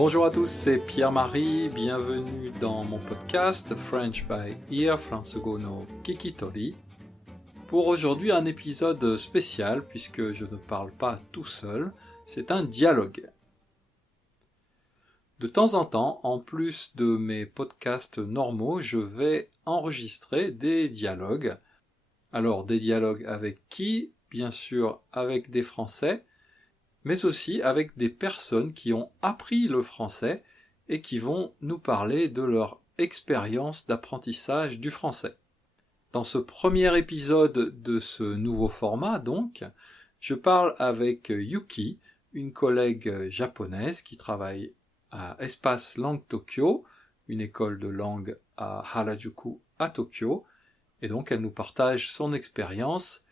Bonjour à tous, c'est Pierre-Marie, bienvenue dans mon podcast French by Ear, Fransugo no Kikitori. Pour aujourd'hui un épisode spécial puisque je ne parle pas tout seul, c'est un dialogue. De temps en temps, en plus de mes podcasts normaux, je vais enregistrer des dialogues. Alors des dialogues avec qui? Bien sûr avec des Français, mais aussi avec des personnes qui ont appris le français et qui vont nous parler de leur expérience d'apprentissage du français. Dans ce premier épisode de ce nouveau format, donc, je parle avec Yuki, une collègue japonaise qui travaille à Espace Langue Tokyo, une école de langue à Harajuku à Tokyo, et donc elle nous partage son expérience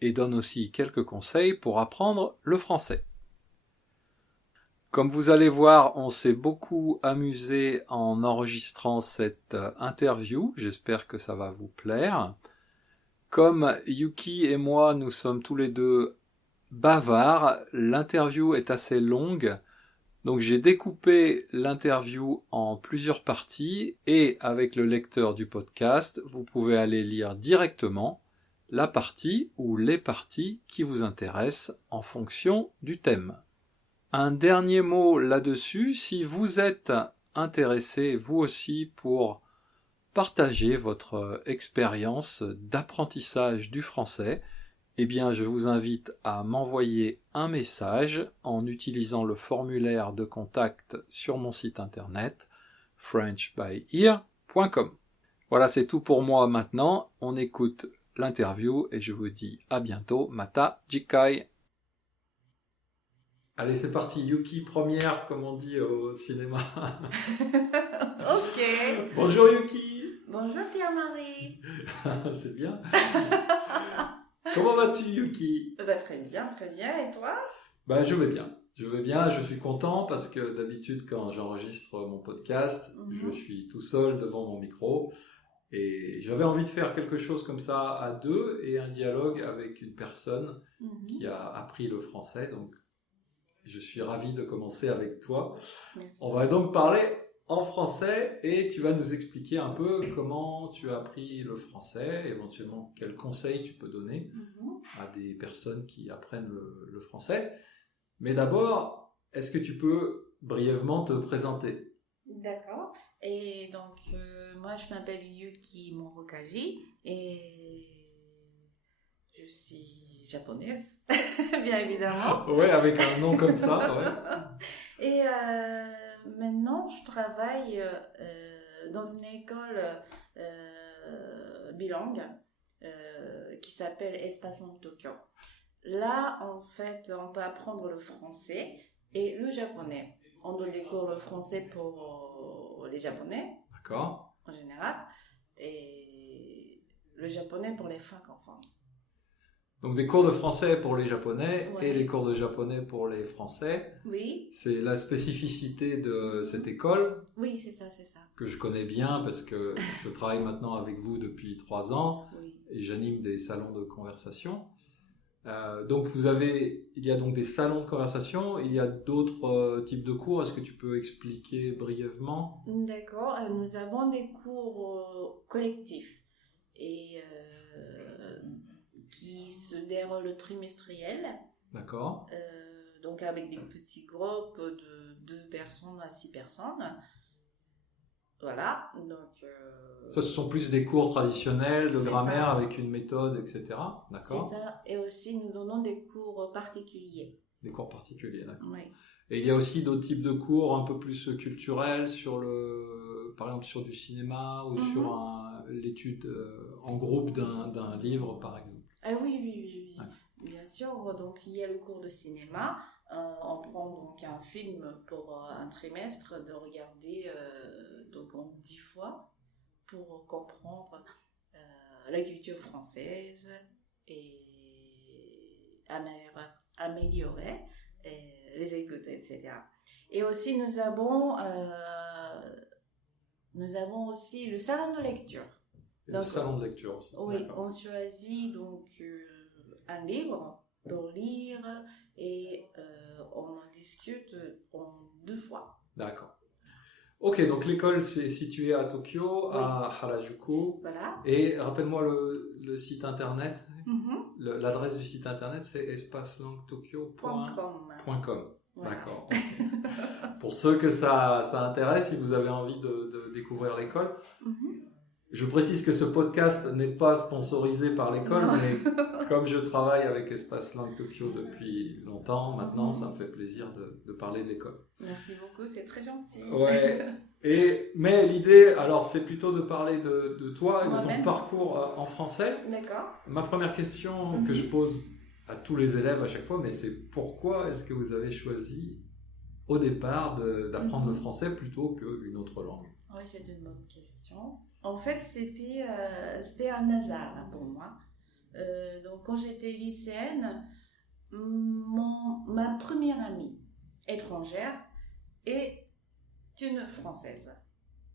et donne aussi quelques conseils pour apprendre le français. Comme vous allez voir, on s'est beaucoup amusé en enregistrant cette interview. J'espère que ça va vous plaire. Comme Yuki et moi, nous sommes tous les deux bavards, l'interview est assez longue. Donc j'ai découpé l'interview en plusieurs parties et avec le lecteur du podcast, vous pouvez aller lire directement la partie ou les parties qui vous intéressent en fonction du thème. Un dernier mot là-dessus, si vous êtes intéressé vous aussi pour partager votre expérience d'apprentissage du français, eh bien je vous invite à m'envoyer un message en utilisant le formulaire de contact sur mon site internet frenchbyear.com. Voilà, c'est tout pour moi maintenant. On écoute l'interview et je vous dis à bientôt. Mata jikai. Allez, c'est parti. Yuki première, comme on dit au cinéma. Ok. Bonjour Yuki. Bonjour Pierre-Marie. C'est bien. Comment vas-tu Yuki? Très bien, très bien. Et toi? Je vais bien. Je suis content parce que d'habitude quand j'enregistre mon podcast, je suis tout seul devant mon micro et j'avais envie de faire quelque chose comme ça à deux et un dialogue avec une personne qui a appris le français. Donc je suis ravi de commencer avec toi. Merci. On va donc parler en français et tu vas nous expliquer un peu comment tu as appris le français, éventuellement quels conseils tu peux donner à des personnes qui apprennent le français. Mais d'abord, est-ce que tu peux brièvement te présenter? D'accord. Et donc, moi, je m'appelle Yuki Morokaji et je suis japonaise, bien évidemment. Ouais, avec un nom comme ça, ouais. Et maintenant, je travaille dans une école bilingue qui s'appelle Espace Langue Tokyo. Là, en fait, on peut apprendre le français et le japonais. On donne des cours de français pour les japonais, D'accord. en général, et le japonais pour les francophones. Donc des cours de français pour les japonais Ouais. et les cours de japonais pour les français. Oui. C'est la spécificité de cette école. Oui, c'est ça, c'est ça. Que je connais bien parce que je travaille maintenant avec vous depuis 3 ans et j'anime des salons de conversation. Donc il y a donc des salons de conversation, il y a d'autres types de cours, est-ce que tu peux expliquer brièvement? D'accord, nous avons des cours collectifs et qui se déroulent trimestriels. D'accord. Donc avec des petits groupes de 2 personnes à 6 personnes. Voilà, donc... Ça, ce sont plus des cours traditionnels de grammaire ça. Avec une méthode, etc. D'accord. C'est ça, et aussi nous donnons des cours particuliers. Des cours particuliers, d'accord. Oui. Et il y a aussi d'autres types de cours un peu plus culturels, par exemple sur du cinéma ou sur l'étude en groupe d'un livre, par exemple. Ah oui. Ouais. Bien sûr, donc il y a le cours de cinéma. On prend donc un film pour un trimestre de regarder donc en 10 fois pour comprendre la culture française et améliorer les écoutes, etc. Et aussi nous avons aussi le salon de lecture. Et donc, le salon de lecture aussi. Oui, on choisit donc un livre pour lire et on en discute en 2 fois. D'accord. Ok, donc l'école c'est située à Tokyo, à Harajuku. Voilà. Et rappelle-moi le site internet. Mhm. L'adresse du site internet c'est espacelanguetokyo.com. Voilà. D'accord. Ok. Pour ceux que ça intéresse, si vous avez envie de découvrir l'école. Je précise que ce podcast n'est pas sponsorisé par l'école, mais comme je travaille avec Espace Langue Tokyo depuis longtemps, maintenant, ça me fait plaisir de parler de l'école. Merci beaucoup, c'est très gentil. Ouais. Mais l'idée, alors, c'est plutôt de parler de toi et de ton parcours en français. D'accord. Ma première question que je pose à tous les élèves à chaque fois, mais c'est pourquoi est-ce que vous avez choisi au départ d'apprendre le français plutôt qu'une autre langue? Oui, c'est une bonne question. En fait, c'était un hasard là, pour moi. Donc, quand j'étais lycéenne, ma première amie étrangère est une Française.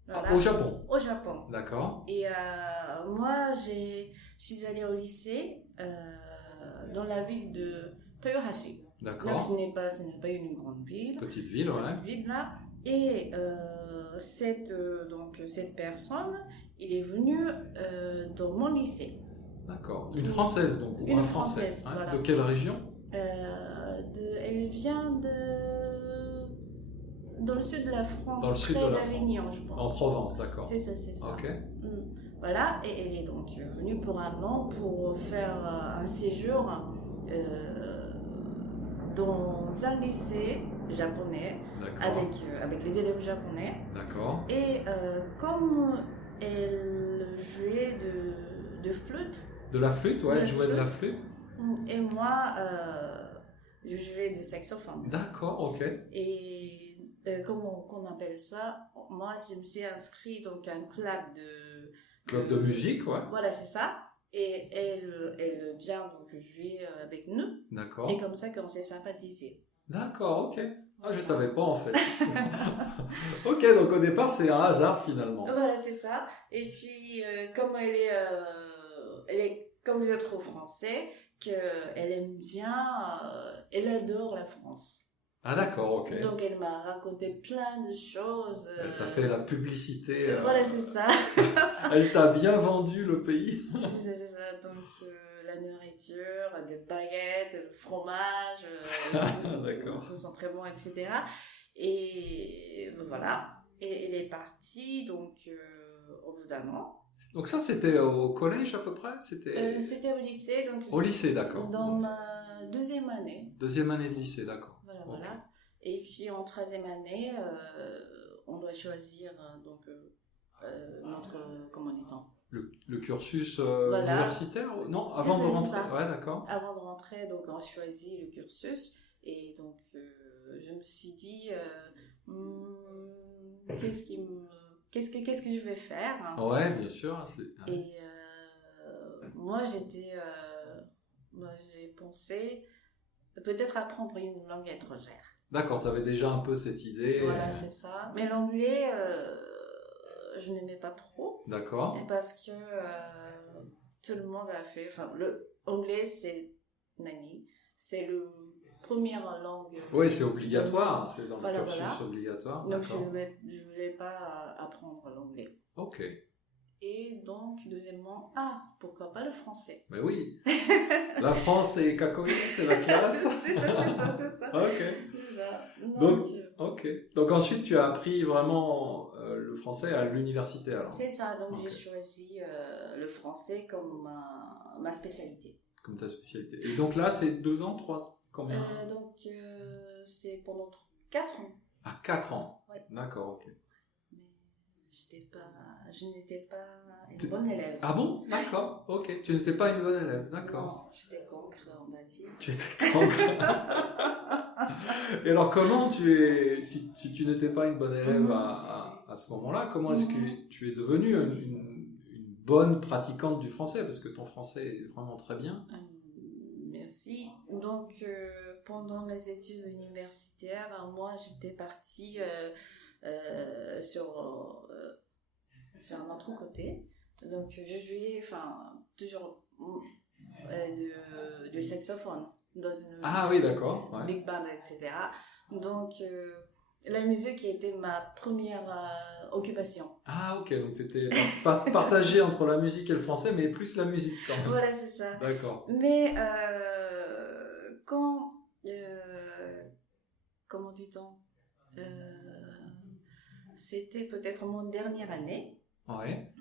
Voilà. Au Japon? Au Japon. D'accord. Et moi, je suis allée au lycée dans la ville de Toyohashi. D'accord. Donc, ce n'est pas une grande ville. Petite ville, ouais. Petite ville, là. Et cette personne, il est venu dans mon lycée. D'accord. Une Française, donc, ou une un Français. Française, voilà. De quelle région? Elle vient dans le sud de la France, dans le sud près de la d'Avignon, je pense. En Provence, d'accord. C'est ça. Ok. Voilà, et elle est donc venue pour un an pour faire un séjour dans un lycée japonais avec les élèves japonais. D'accord. Et comme elle jouait de flûte. De la flûte, ouais, elle jouait de la flûte. Et moi, je jouais de saxophone. D'accord, ok. Et comment on appelle ça? Moi, je me suis inscrite donc à un club de musique, ouais. Voilà, c'est ça. Et elle vient donc jouer avec nous. D'accord. Et comme ça qu'on s'est sympathisé. D'accord, ok. Ah, je savais pas en fait. Ok, donc au départ c'est un hasard finalement. Voilà, c'est ça. Et puis comme elle est comme les autres Français, qu'elle aime bien, elle adore la France. Ah d'accord, ok. Donc elle m'a raconté plein de choses. Elle t'a fait la publicité. Voilà, c'est ça. Elle t'a bien vendu le pays. C'est ça, donc la nourriture, des baguettes, le fromage, d'accord. ça sent très bon, etc. Et voilà, et elle est partie donc au bout d'un an. Donc ça c'était au collège à peu près? C'était au lycée. Donc au lycée, d'accord. Dans ma deuxième année. Deuxième année de lycée, d'accord. Voilà. Et puis en troisième année, on doit choisir notre le cursus universitaire? Non, avant de rentrer. Ouais, d'accord. Avant de rentrer, donc on choisit le cursus. Et donc je me suis dit, qu'est-ce que je vais faire? Ouais, bien sûr. Et moi j'ai pensé peut-être apprendre une langue étrangère. D'accord, tu avais déjà un peu cette idée. Voilà, c'est ça. Mais l'anglais, je n'aimais pas trop. D'accord. Parce que tout le monde a fait... Enfin, l'anglais, c'est Nani. C'est le première langue. Oui, c'est obligatoire. C'est dans le cursus obligatoire. Donc, je ne voulais pas apprendre l'anglais. Ok. Et donc, deuxièmement, pourquoi pas le français? Mais oui. La France, c'est Kakoï, c'est la classe. c'est ça. Ok. C'est ça. Donc ensuite, tu as appris vraiment le français à l'université alors? C'est ça. Donc, j'ai choisi le français comme ma spécialité. Comme ta spécialité. Et donc là, c'est 2 ans, 3 ans? Combien? Donc, c'est pendant 4 ans. Ah, 4 ans. Ouais. D'accord, ok. Je n'étais pas une bonne élève. Ah bon? D'accord, ok. Tu n'étais pas une bonne élève, d'accord. Non, j'étais cancre, on va dire. Tu étais cancre. Et alors comment si tu n'étais pas une bonne élève à ce moment-là, comment est-ce que tu es devenue une bonne pratiquante du français? Parce que ton français est vraiment très bien. Merci. Donc, pendant mes études universitaires, moi, j'étais partie sur un autre côté. Donc, je jouais, toujours du saxophone dans une oui, d'accord. Ouais. big band, etc. Donc, La musique était ma première occupation. Ah, ok, donc tu étais partagé entre la musique et le français, mais plus la musique quand même. Voilà, c'est ça. D'accord. Mais quand... comment dit-on c'était peut-être mon dernière année. Ouais.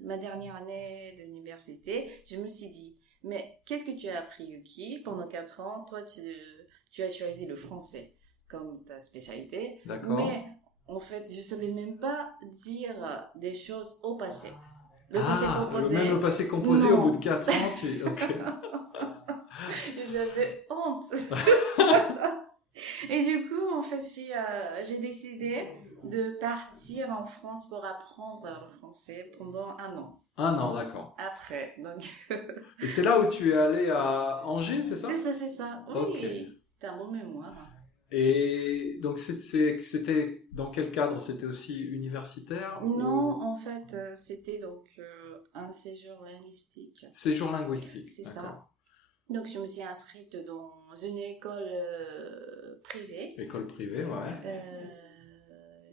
Ma dernière année d'université, je me suis dit, mais qu'est-ce que tu as appris, Yuki? Pendant 4 ans, toi, tu as choisi le français comme ta spécialité. D'accord. Mais en fait, je ne savais même pas dire des choses au passé. Le passé composé. Même le passé composé Non. au bout de 4 ans, tu... Ok. J'avais honte. Et du coup, en fait, j'ai décidé de partir en France pour apprendre le français pendant 1 an. 1 an, d'accord. Après, donc... Et c'est là où tu es allé à Angers, c'est ça? C'est ça. Oui, Ok. t'as un bon mémoire. Et donc c'était dans quel cadre? C'était aussi universitaire? Non, ou... en fait, c'était donc un séjour linguistique. Séjour linguistique. C'est d'accord. ça. Donc, je me suis inscrite dans une école privée. École privée, ouais.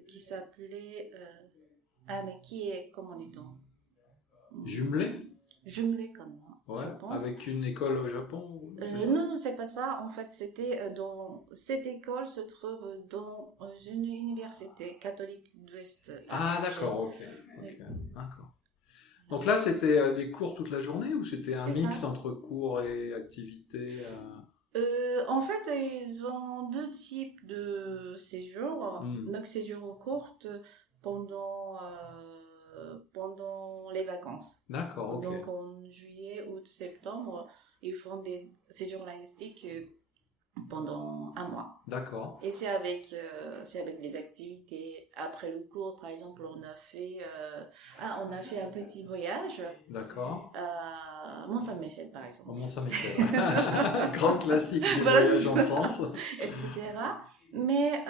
Qui s'appelait... ah, mais qui est, comment dit-on? Jumelé? Jumelé comme moi, Ouais, je pense. avec une école au Japon? Non, c'est pas ça. En fait, c'était dans... Cette école se trouve dans une université catholique d'Ouest. Ah, d'accord, ok. Oui. D'accord. Donc là, c'était des cours toute la journée ou c'était un C'est mix ça. entre cours et activités En fait, ils ont 2 types de séjours. Donc, séjours courts pendant les vacances. D'accord, ok. Donc, en juillet, août, septembre, ils font des séjours linguistiques pendant 1 mois. D'accord. Et c'est avec les activités. Après le cours, par exemple, on a fait un petit voyage. D'accord. À Mont-Saint-Michel, par exemple. Au Mont-Saint-Michel. Grand classique du Voilà, voyage c'est en ça. France. Etc. Mais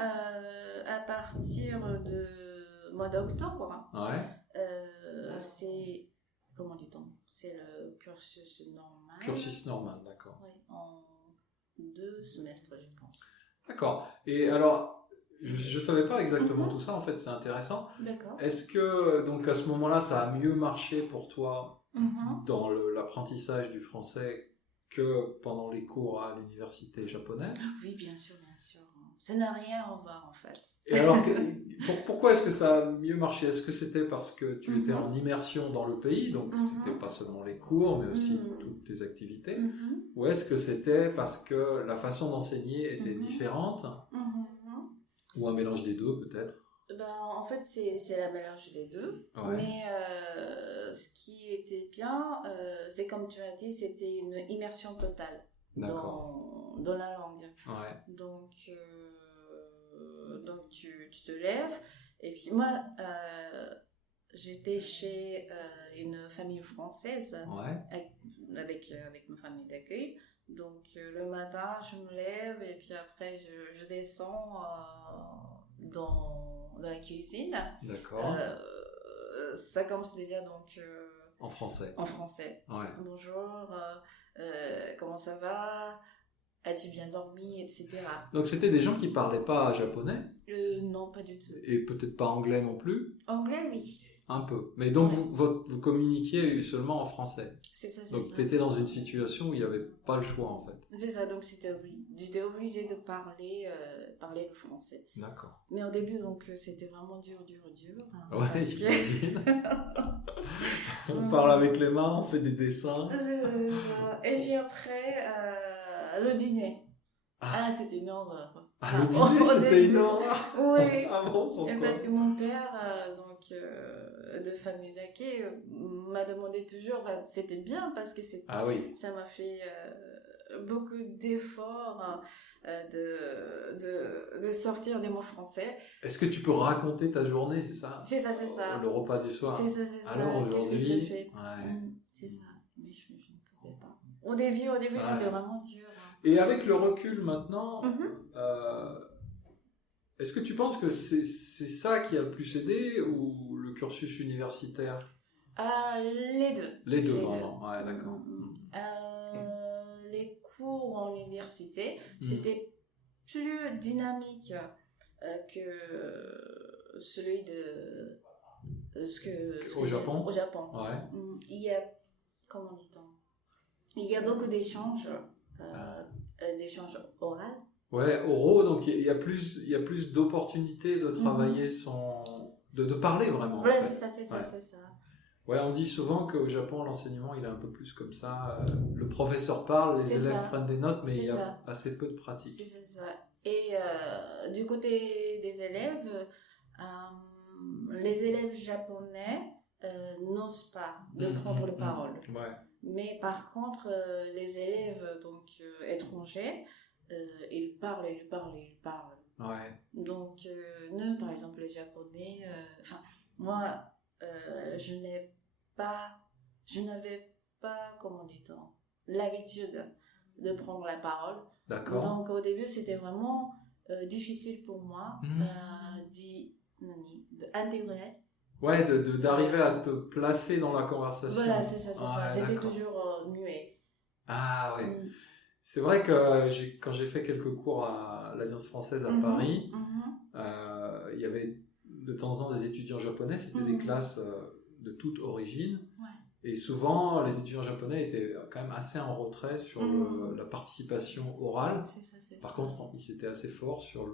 à partir de mois d'octobre, Ouais. c'est, comment dit-on? C'est le cursus normal. Cursus normal, d'accord. Oui, en 2 semestres, je pense. D'accord. Et alors, je ne savais pas exactement tout ça, en fait, c'est intéressant. D'accord. Est-ce que, donc à ce moment-là, ça a mieux marché pour toi dans l'apprentissage du français que pendant les cours à l'université japonaise? Oui, bien sûr, bien sûr. Ça n'a rien à voir, en fait. Et alors, pourquoi est-ce que ça a mieux marché? Est-ce que c'était parce que tu étais en immersion dans le pays, donc c'était pas seulement les cours, mais aussi toutes tes activités? Ou est-ce que c'était parce que la façon d'enseigner était différente? Ou un mélange des deux, peut-être? En fait, c'est la mélange des deux. Ouais. Mais ce qui était bien, c'est comme tu as dit, c'était une immersion totale dans la langue. Ouais. Donc tu te lèves. Et puis moi, j'étais chez une famille française avec ma famille d'accueil. Donc le matin, je me lève et puis après, je descends dans la cuisine. D'accord. Ça commence déjà donc... en français. En français. Ouais. Bonjour, comment ça va? As-tu bien dormi, etc. Donc c'était des gens qui parlaient pas japonais? Non, pas du tout. Et peut-être pas anglais non plus? Anglais, oui. Un peu. Mais donc vous communiquiez seulement en français? C'est ça, c'est donc ça. tu étais dans une situation où il n'y avait pas le choix en fait? C'est ça, donc j'étais obligée de parler le français. D'accord. Mais au début, donc c'était vraiment dur. Ouais, j'imagine. On parle avec les mains, on fait des dessins. C'est ça. Et puis après, le dîner. C'était une horreur. Le dîner, c'était une horreur? Oui. Ah bon, pourquoi? Parce que mon père, de famille d'accueil, m'a demandé toujours, c'était bien parce que ça m'a fait beaucoup d'efforts de sortir des mots français. Est-ce que tu peux raconter ta journée, c'est ça? C'est ça. Le repas du soir. C'est ça. Alors aujourd'hui, qu'est-ce que tu fais? ouais. C'est ça. Mais je ne pouvais pas. Au début, c'était vraiment dur. Et avec le recul maintenant, est-ce que tu penses que c'est ça qui a le plus aidé ou le cursus universitaire? Les deux. Les deux, vraiment. Ouais, d'accord. Les cours en université, c'était plus dynamique que celui de Au Japon. Au Japon. Ouais. Il y a, comment dit-on, il y a beaucoup d'échanges, d'échanges oraux. Ouais, oraux, donc il y a plus d'opportunités de travailler de parler vraiment. Voilà, en fait. c'est ça, c'est ça, Ouais. c'est ça. Ouais, on dit souvent qu'au Japon, l'enseignement, il est un peu plus comme ça. Le professeur parle, les élèves prennent des notes, mais il y a assez peu de pratique. C'est ça. Et du côté des élèves, les élèves japonais n'osent pas de prendre la parole. Ouais. Mais par contre, les élèves donc étrangers, ils parlent. Ouais. Donc, nous, par exemple, les Japonais, moi, je n'avais pas, comment dit-on, l'habitude de prendre la parole. D'accord. Donc, au début, c'était vraiment difficile pour moi d'intégrer. Ouais, d'arriver à te placer dans la conversation. Voilà, c'est ça. J'étais toujours muet. Ah ouais. C'est vrai que quand j'ai fait quelques cours à l'Alliance française à Paris, il y avait de temps en temps des étudiants japonais, c'était des classes de toute origine. Ouais. Et souvent, les étudiants japonais étaient quand même assez en retrait sur la participation orale. Par contre, ils étaient assez forts sur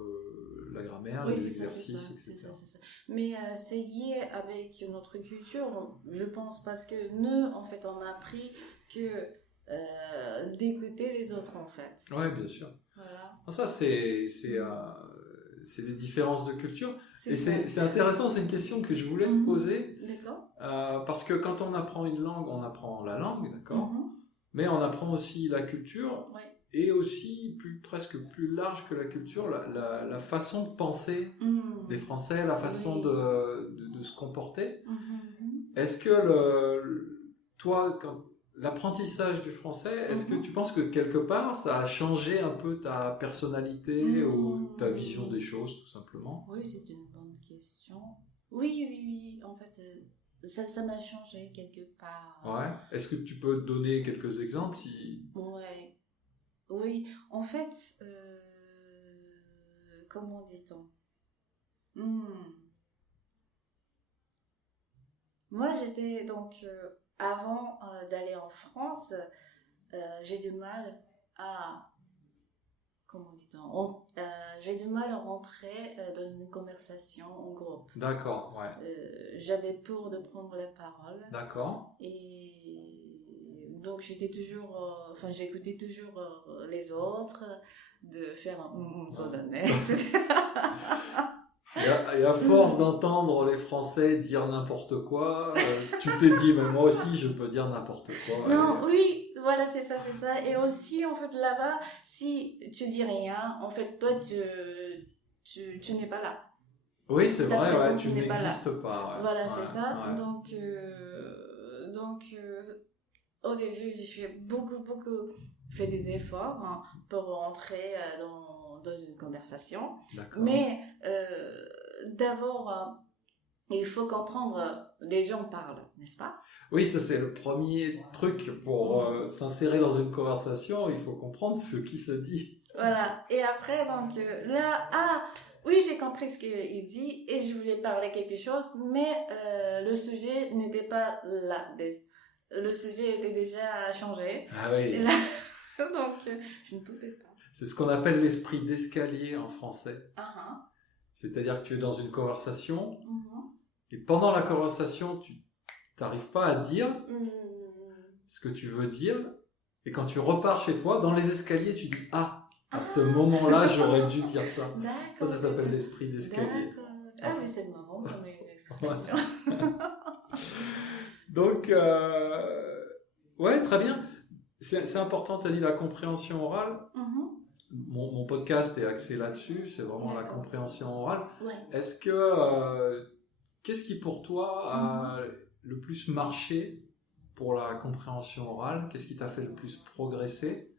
la grammaire, les exercices, etc. C'est ça. Mais c'est lié avec notre culture, je pense, parce que nous, en fait, on a appris que d'écouter les autres, en fait. Oui, bien sûr. Voilà. Ça, c'est des différences de culture. C'est intéressant, c'est une question que je voulais te poser. D'accord. Parce que quand on apprend une langue, on apprend la langue, d'accord, mais on apprend aussi la culture, et aussi presque plus large que la culture, la façon de penser des Français, la façon de se comporter. Est-ce que toi, l'apprentissage du français, est-ce que tu penses que quelque part ça a changé un peu ta personnalité ou ta vision des choses, tout simplement? Oui, c'est une bonne question. Oui, en fait, ça m'a changé quelque part. Ouais. Est-ce que tu peux donner quelques exemples Ouais. Oui, en fait, comment dit-on? Moi, j'étais donc avant d'aller en France, j'ai du mal à, comment dit-on, j'ai du mal à rentrer dans une conversation en groupe. D'accord, ouais. J'avais peur de prendre la parole. D'accord. Et donc j'étais toujours, j'écoutais toujours les autres, de faire un sonnet, etc. Et à force d'entendre les Français dire n'importe quoi, tu t'es dit, mais moi aussi je peux dire n'importe quoi. Non, oui, voilà, c'est ça. Et aussi, en fait, là-bas, si tu dis rien, en fait, toi, tu n'es pas là. Oui, c'est vrai, tu n'existes pas. Voilà, c'est ça. Ouais. Donc, au début, j'ai fait beaucoup fait des efforts pour rentrer dans une conversation. D'accord. Mais d'abord, il faut comprendre, les gens parlent, n'est-ce pas? Oui, ça c'est le premier truc pour s'insérer dans une conversation, il faut comprendre ce qui se dit. Voilà, et après, donc là, oui, j'ai compris ce qu'il dit et je voulais parler quelque chose, mais le sujet n'était pas là. Le sujet était déjà changé. Ah oui. Et là, donc, je ne pouvais pas. C'est ce qu'on appelle l'esprit d'escalier en français. C'est-à-dire que tu es dans une conversation et pendant la conversation, tu n'arrives pas à dire ce que tu veux dire et quand tu repars chez toi, dans les escaliers, tu dis « Ah, à ce moment-là, j'aurais dû dire ça. » Ça s'appelle l'esprit d'escalier. D'accord. Ah oui, c'est marrant comme expression. Donc, ouais, très bien. C'est important, tu as dit la compréhension orale. Mon podcast est axé là-dessus, c'est vraiment la compréhension orale. Ouais. Est-ce que, qu'est-ce qui pour toi a le plus marché pour la compréhension orale? Qu'est-ce qui t'a fait le plus progresser?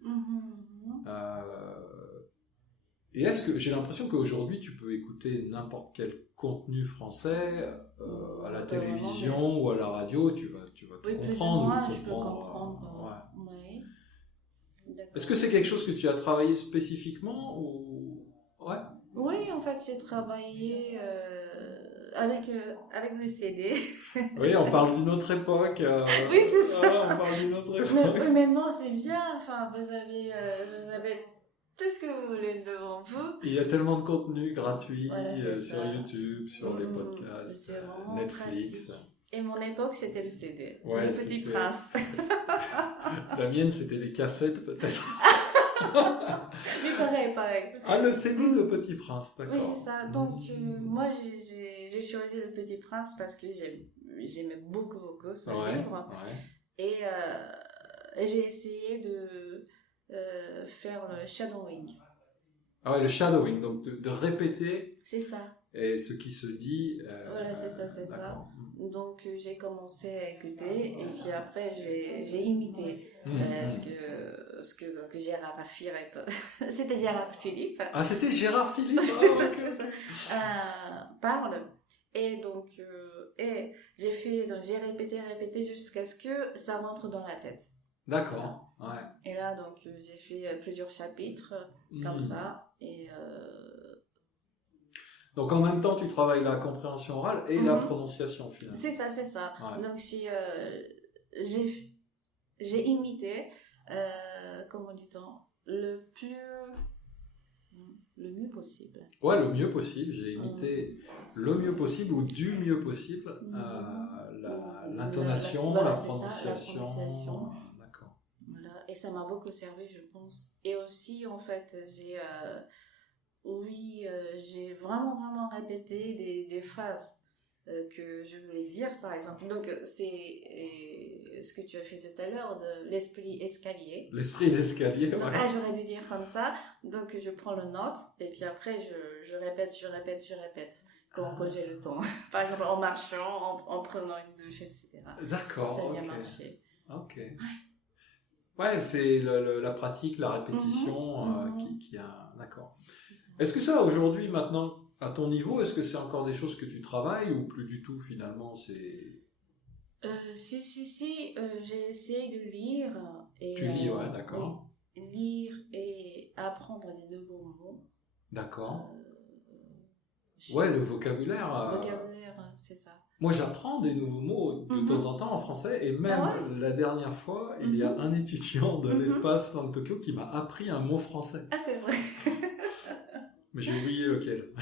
Et est-ce que j'ai l'impression qu'aujourd'hui tu peux écouter n'importe quel contenu français à la télévision ou à la radio, tu vas tout comprendre. Moi, je peux comprendre. Ouais. Est-ce que c'est quelque chose que tu as travaillé spécifiquement ou Ouais. Oui, en fait, j'ai travaillé avec le CD. Oui, on parle d'une autre époque. Oui, c'est ça. On parle d'une autre époque. Mais maintenant, c'est bien. Enfin, vous avez tout ce que vous voulez devant vous. Il y a tellement de contenu gratuit Voilà, sur YouTube, sur les podcasts, c'est vraiment Netflix. pratique. Et mon époque, c'était le CD. Ouais, le Petit Prince. La mienne, c'était les cassettes, peut-être. Mais pareil. Ah, le CD de Petit Prince, d'accord. Oui, c'est ça. Donc, moi, j'ai choisi le Petit Prince parce que j'aimais beaucoup ce livre. Ouais. Et j'ai essayé de faire le shadowing. Ah ouais, le shadowing, donc de répéter. C'est ça. Et ce qui se dit. Voilà, c'est ça. Donc j'ai commencé à écouter et puis après j'ai imité ce que donc, Gérard Philippe. C'était Gérard Philippe. Ah, c'était Gérard Philippe. C'est ça. Parle. Et donc j'ai répété jusqu'à ce que ça rentre dans la tête. D'accord. Ouais. Et là donc j'ai fait plusieurs chapitres comme ça et donc en même temps, tu travailles la compréhension orale et la prononciation finalement. C'est ça. Ouais. Donc j'ai imité, comment dit-on, le mieux possible. Ouais, le mieux possible. J'ai imité le mieux possible ou du mieux possible l'intonation, la prononciation. D'accord. Voilà. Et ça m'a beaucoup servi, je pense. Et aussi, en fait, j'ai vraiment répété des phrases que je voulais dire, par exemple. Donc, c'est ce que tu as fait tout à l'heure de l'esprit escalier. L'esprit d'escalier, donc, ouais. J'aurais dû dire comme ça. Donc, je prends le note et puis après, je répète quand j'ai le temps. Par exemple, en marchant, en prenant une douche, etc. D'accord, ça a bien marché. Ok. Ouais, c'est la pratique, la répétition qui a... D'accord. Est-ce que ça, aujourd'hui, maintenant, à ton niveau, est-ce que c'est encore des choses que tu travailles ou plus du tout, finalement, c'est... Si, j'ai essayé de lire. Et, tu lis, ouais, d'accord. Oui, lire et apprendre des nouveaux mots. D'accord. Ouais, le vocabulaire. Vocabulaire, c'est ça. Moi, j'apprends des nouveaux mots de temps en temps en français et même la dernière fois, il y a un étudiant de l'espace dans le Tokyo qui m'a appris un mot français. Ah, c'est vrai. Mais j'ai oublié lequel.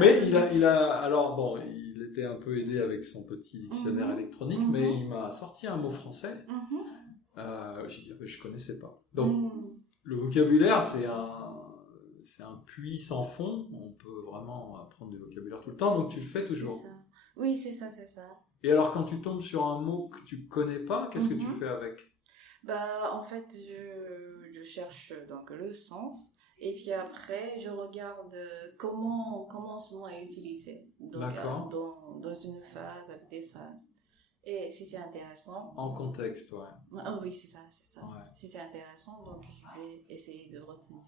Mais il a, alors bon, il était un peu aidé avec son petit dictionnaire électronique, mais il m'a sorti un mot français. J'ai dit, je connaissais pas. Donc, le vocabulaire, c'est un puits sans fond. On peut vraiment apprendre du vocabulaire tout le temps, donc tu le fais toujours. C'est ça. Oui, c'est ça. Et alors, quand tu tombes sur un mot que tu connais pas, qu'est-ce que tu fais avec ? En fait, je cherche donc le sens. Et puis après, je regarde comment ce mot est utilisé. Donc, dans une phase, avec des phases. Et si c'est intéressant... En contexte, ouais. Ah oui, c'est ça. Ouais. Si c'est intéressant, donc je vais essayer de retenir.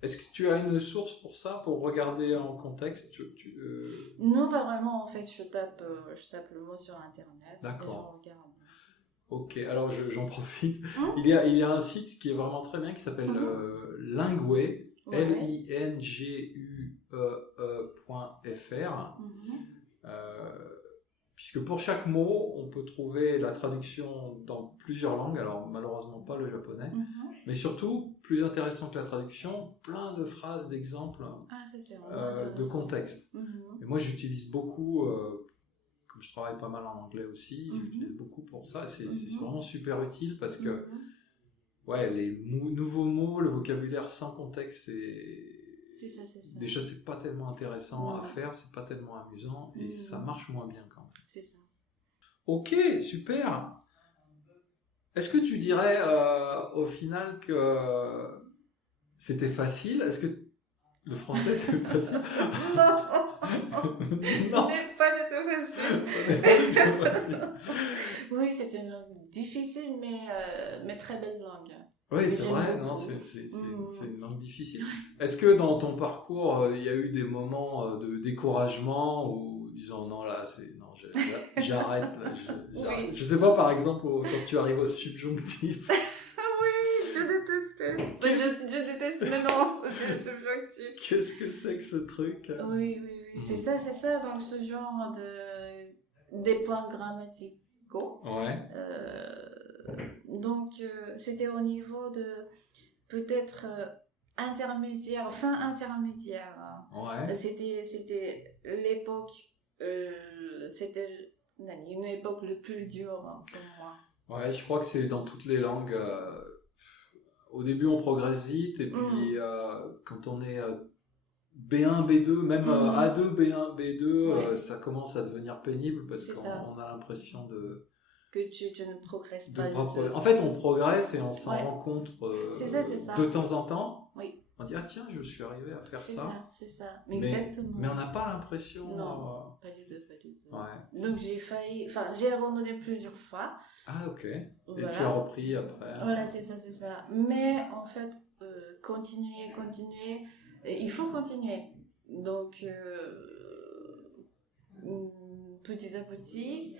Est-ce que tu as une source pour ça, pour regarder en contexte Non, pas vraiment. En fait, je tape le mot sur Internet. D'accord. Et je regarde. Ok, alors j'en profite. Il y a un site qui est vraiment très bien qui s'appelle Lingue, lingue.fr. Puisque pour chaque mot, on peut trouver la traduction dans plusieurs langues, alors malheureusement pas le japonais, mais surtout, plus intéressant que la traduction, plein de phrases, d'exemples, de contexte. Et moi, j'utilise beaucoup, comme je travaille pas mal en anglais aussi, j'utilise beaucoup pour ça, c'est vraiment super utile parce que les nouveaux mots, le vocabulaire sans contexte, c'est ça. Déjà, c'est pas tellement intéressant à faire, c'est pas tellement amusant et ça marche moins bien quand même. C'est ça. Ok, super. Est-ce que tu dirais au final que c'était facile ? Est-ce que le français c'est facile ? Non, ce n'est pas du tout facile. Oui, c'est une langue difficile, mais très belle langue. Oui, c'est vrai, non, c'est une langue difficile. Est-ce que dans ton parcours, il y a eu des moments de découragement ou disant non, là, j'arrête, là, j'arrête. Je sais pas, par exemple, quand tu arrives au subjonctif. Oui, je détestais. Je déteste, mais non, c'est le subjonctif. Qu'est-ce que c'est que ce truc? Oui. C'est ça. Donc, ce genre des points grammaticaux. Ouais. Donc, c'était au niveau de peut-être intermédiaire, fin intermédiaire. Ouais. C'était l'époque, c'était une époque le plus dure pour moi. Ouais, je crois que c'est dans toutes les langues. Au début, on progresse vite, et puis quand on est B1, B2, même A2, B1, B2, ça commence à devenir pénible parce qu'on a l'impression que tu ne progresses pas. En fait, on progresse et on s'en rend compte c'est ça. de temps en temps. Oui. On dit, ah tiens, je suis arrivé à faire ça. C'est ça. Exactement. Mais on n'a pas l'impression... Non, pas du tout. Ouais. Donc j'ai abandonné plusieurs fois. Ah, ok. Voilà. Et tu as repris après. Voilà, c'est ça. Mais en fait, continuer, il faut continuer. Donc, petit à petit,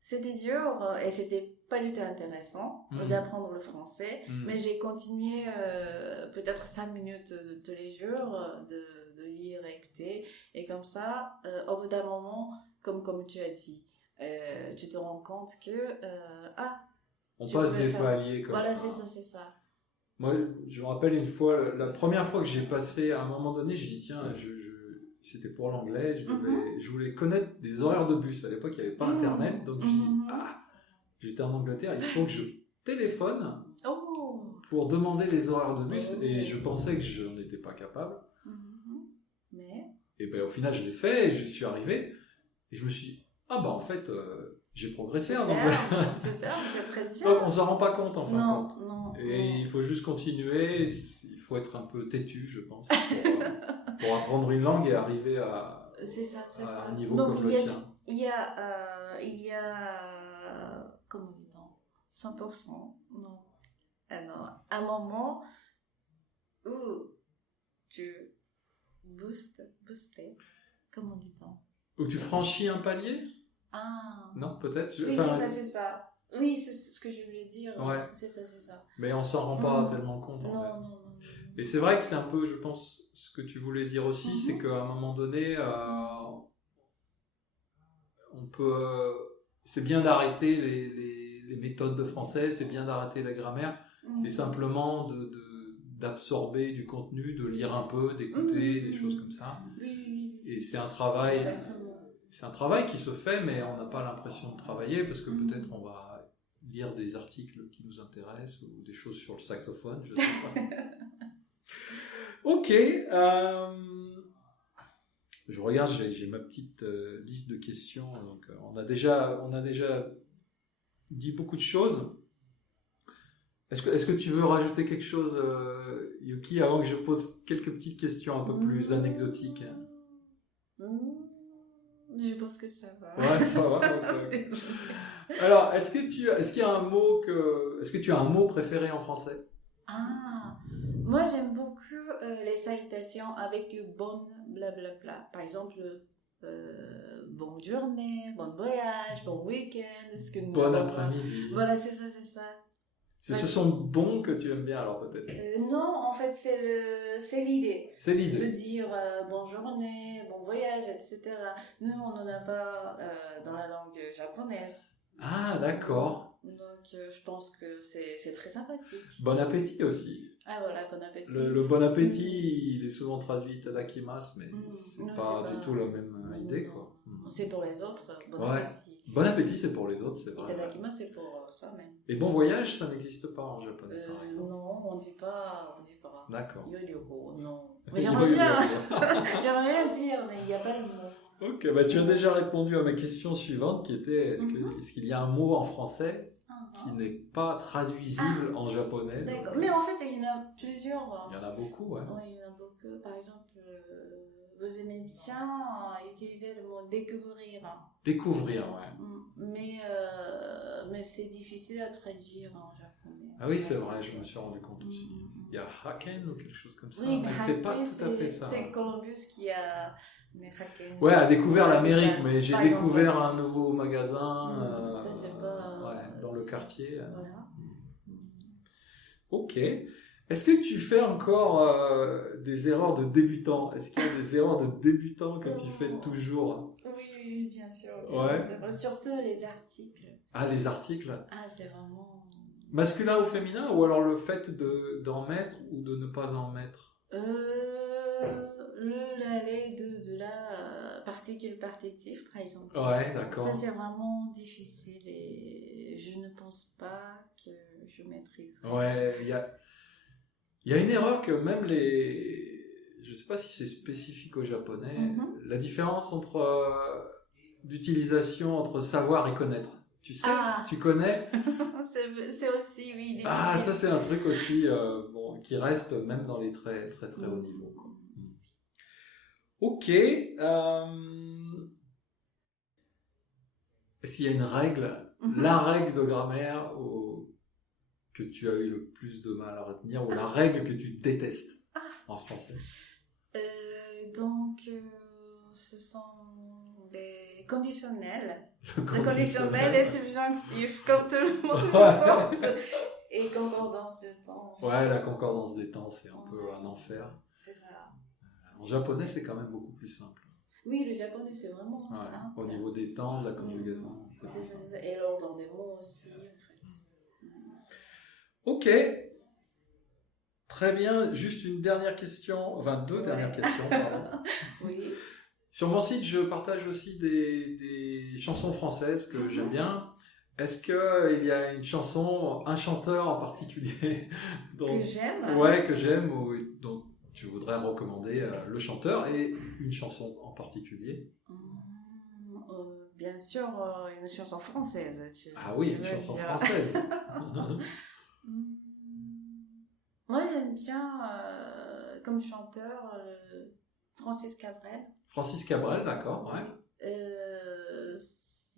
c'était dur et c'était pas du tout intéressant d'apprendre le français, mais j'ai continué peut-être 5 minutes tous les jours de lire et écouter, et comme ça, au bout d'un moment, comme tu as dit, tu te rends compte que on passe des paliers comme ça. Voilà, c'est ça. Moi, je me rappelle une fois, la première fois que j'ai passé, à un moment donné, j'ai dit tiens, c'était pour l'anglais, je voulais connaître des horaires de bus. À l'époque, il n'y avait pas Internet, donc j'ai dit j'étais en Angleterre, il faut que je téléphone pour demander les horaires de bus, et je pensais que je n'en étais pas capable. Mais... Et ben au final, je l'ai fait, et je suis arrivé, et je me suis dit, en fait, j'ai progressé en anglais. Super, c'est très bien. Donc on s'en rend pas compte en fin de compte. Non. Il faut juste continuer, il faut être un peu têtu, je pense, pour apprendre une langue et arriver à un niveau comme le tien. Il y a comment dit-on, 100%, non. Un moment où tu boostais, comment dit-on? Où tu franchis un palier? Non, peut-être. Oui, c'est ça. Oui, c'est ce que je voulais dire. Ouais. C'est ça. Mais on s'en rend pas tellement compte. Non. Et c'est vrai que c'est un peu, je pense, ce que tu voulais dire aussi, c'est qu'à un moment donné, c'est bien d'arrêter les méthodes de français, c'est bien d'arrêter la grammaire, et simplement d'absorber du contenu, de lire un peu, d'écouter, des choses comme ça. Oui. Et c'est un travail. Exactement. C'est un travail qui se fait, mais on n'a pas l'impression de travailler, parce que peut-être on va lire des articles qui nous intéressent, ou des choses sur le saxophone, je ne sais pas. Ok. Je regarde, j'ai ma petite liste de questions. Donc, on a déjà dit beaucoup de choses. Est-ce que tu veux rajouter quelque chose, Yuki, avant que je pose quelques petites questions un peu plus anecdotiques? Je pense que ça va. Ouais, ça va. Okay. Alors, est-ce qu'il y a un mot est-ce que tu as un mot préféré en français? Moi j'aime beaucoup les salutations avec bonne blablabla. Par exemple, bonne journée, bon voyage, bon week-end. Bon après-midi. Voilà, c'est ça. Ce sont bons que tu aimes bien, alors peut-être? Non, en fait, c'est l'idée. C'est l'idée. De dire bonne journée, bon voyage, etc. Nous, on n'en a pas dans la langue japonaise. Ah, d'accord. Donc, je pense que c'est très sympathique. Bon appétit aussi. Ah, voilà, bon appétit. Le bon appétit, il est souvent traduit tadakimasu, mais c'est pas du tout la même idée, quoi. C'est pour les autres, bon appétit. Bon appétit, c'est pour les autres, c'est vrai. Et tadakimasu, c'est pour soi-même. Et bon voyage, ça n'existe pas en japonais, par exemple. Non, on dit pas. D'accord. Yoryoko, non. Mais j'aimerais bien dire, mais il n'y a pas le mot. Ok, tu as déjà répondu à ma question suivante, qui était est-ce qu'il y a un mot en français qui n'est pas traduisible en japonais? D'accord, mais en fait, il y en a plusieurs. Il y en a beaucoup, ouais. Oui, il y en a beaucoup. Par exemple, vous aimez bien utiliser le mot découvrir. Découvrir, ouais. Mais c'est difficile à traduire en japonais. Ah oui, c'est vrai, je me suis rendu compte aussi. Il y a haken ou quelque chose comme ça. Oui, mais c'est pas tout à fait ça. C'est Columbus qui a... Ouais, a découvert l'Amérique, mais j'ai découvert un nouveau magasin ça, c'est pas... dans le quartier. Voilà. Ok. Est-ce que tu fais encore des erreurs de débutant? Est-ce qu'il y a des erreurs de débutant que tu fais toujours? Oui, bien sûr. Ouais. Surtout les articles. Ah, les articles? Ah, c'est vraiment... Masculin ou féminin, ou alors le fait d'en mettre ou de ne pas en mettre? Les de la particule partitif, par exemple. Ouais, d'accord. Ça, c'est vraiment difficile et je ne pense pas que je maîtriserai. Ouais, il y a une erreur que même je sais pas si c'est spécifique au japonais, la différence d'utilisation entre savoir et connaître. Tu sais, tu connais? C'est aussi, oui, difficile. Ah, ça c'est un truc aussi qui reste même dans les très très très hauts niveaux, quoi. Ok. Est-ce qu'il y a une règle, la règle de grammaire que tu as eu le plus de mal à retenir, ou la règle que tu détestes en français? Ce sont les conditionnels. Le conditionnel est subjonctif, comme tout le monde, je pense. Et concordance de temps. Ouais, la concordance des temps, c'est un peu un enfer. C'est ça. En japonais, c'est quand même beaucoup plus simple. Oui, le japonais, c'est vraiment simple. Au niveau des temps, de la conjugaison. Et l'ordre des mots aussi, en fait. Ok. Très bien. Juste une dernière question, enfin deux dernières questions. Pardon. Oui. Sur mon site, je partage aussi des chansons françaises que j'aime bien. Est-ce qu'il y a une chanson, un chanteur en particulier que j'aime? Ouais, que j'aime, ou dont je voudrais recommander le chanteur et une chanson en particulier? Bien sûr, une chanson française. Ah oui, une chanson française. Moi, j'aime bien, comme chanteur, Francis Cabrel. Francis Cabrel, d'accord, ouais.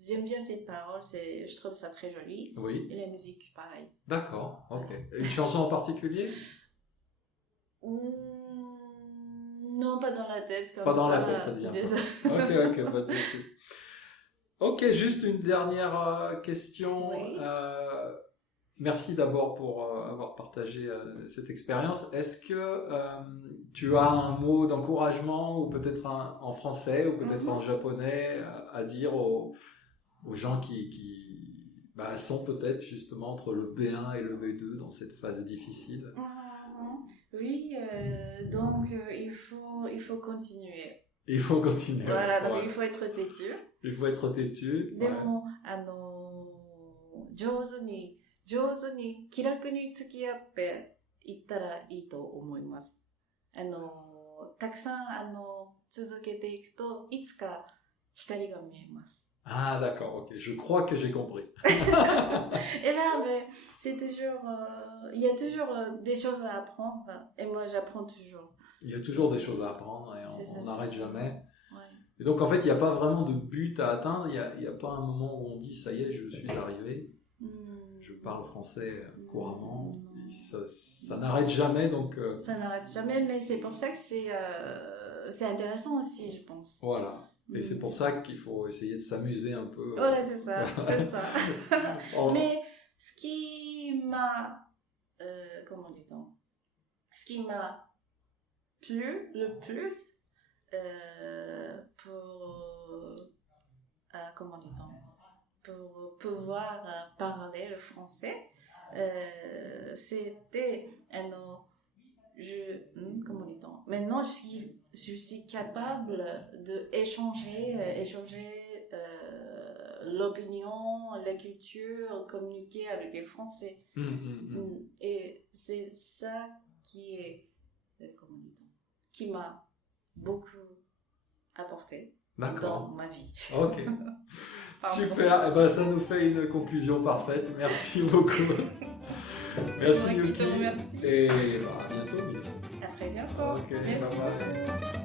J'aime bien ses paroles, je trouve ça très joli. Oui. Et la musique, pareil. D'accord, ok. Une chanson en particulier? Non, pas dans la tête comme ça. Pas dans la tête, ça devient pas. Ok, pas de souci. Ok, juste une dernière question. Oui. Merci d'abord pour avoir partagé cette expérience. Est-ce que tu as un mot d'encouragement, ou peut-être en français, ou peut-être en japonais, à dire aux gens qui sont peut-être justement entre le B1 et le B2 dans cette phase difficile? Oui, donc il faut continuer. Il faut continuer. Voilà, donc il faut être têtu. Il faut être têtu. でも、上手に気楽に付き合っていったらいいと思います。たくさん続けていくといつか光が見えます。Ah d'accord, ok, je crois que j'ai compris. Et là, c'est toujours, il y a toujours des choses à apprendre, et moi j'apprends toujours. Il y a toujours des choses à apprendre et on n'arrête jamais. Ouais. Et donc en fait, il n'y a pas vraiment de but à atteindre, il n'y a pas un moment où on dit ça y est, je suis arrivé, je parle français couramment, ça n'arrête jamais donc... Ça n'arrête jamais, mais c'est pour ça que c'est intéressant aussi, je pense. Voilà. Et c'est pour ça qu'il faut essayer de s'amuser un peu. Voilà, c'est ça, c'est ça. Mais ce qui m'a, comment dit-on, ce qui m'a plu le plus comment dit-on, pour pouvoir parler le français, c'était comment dit-on, maintenant je suis capable d'échanger l'opinion, la culture, communiquer avec les Français. Et c'est ça qui est, comment dit-on, qui m'a beaucoup apporté dans ma vie. Ok. Super, et ben ça nous fait une conclusion parfaite. Merci beaucoup. Merci Yuki. Et à bientôt. À très bientôt. Okay, merci bye bye. beaucoup.